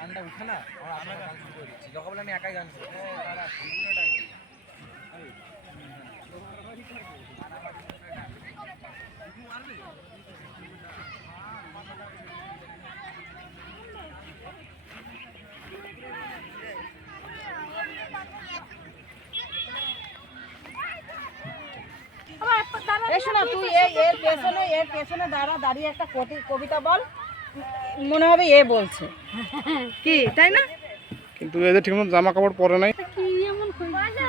গানটা উঠে না আমার আপনার গান শুরু করে দিচ্ছি। যখন বলে আমি একাই গান করব শোনা তুই এই এর পেছনে এর পেছনে দাঁড়া দাঁড়িয়ে একটা কটি- কবিতা বল। মনে হবে এ বলছে। কি তাই না? কিন্তু এদের ঠিকমতো জামা কাপড় পরে নাই। কি এমন কইছে?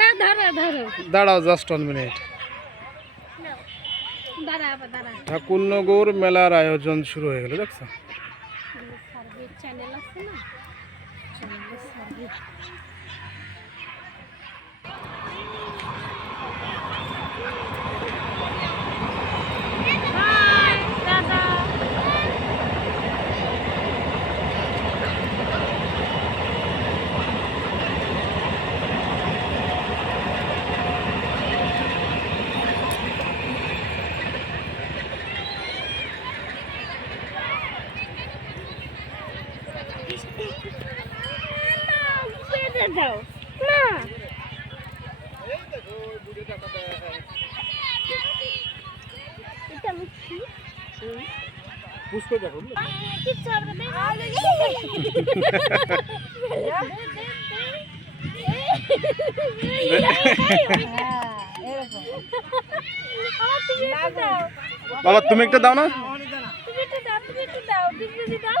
না ধরো ধরো দাঁড়াও জাস্ট ওয়ান মিনিট দাঁড়া ঠাকুরনগর মেলার আয়োজন শুরু হয়ে গেল দেখছ? চ্যানেল আছে না? দাও না পুষ্পে দেখো তুমি বাবা তুমি একটা দাও না? তুমি একটু দাও তুমি একটু দাও। দাও দাও।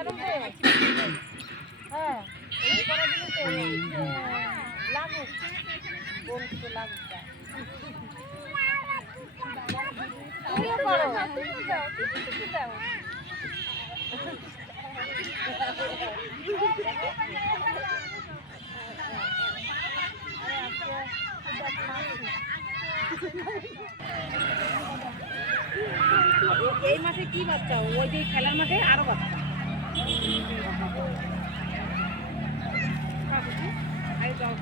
করো। এই মাসে কি বাচ্চা ওই যে খেলার মাঠে আরও বাচ্চা কি? জল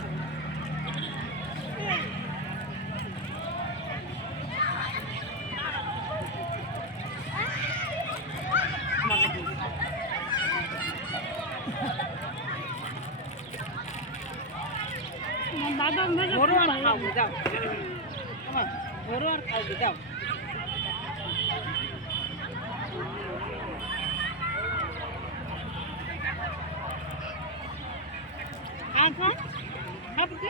খাব। বাবা ধরো আর খাব যাও ধরো আর কি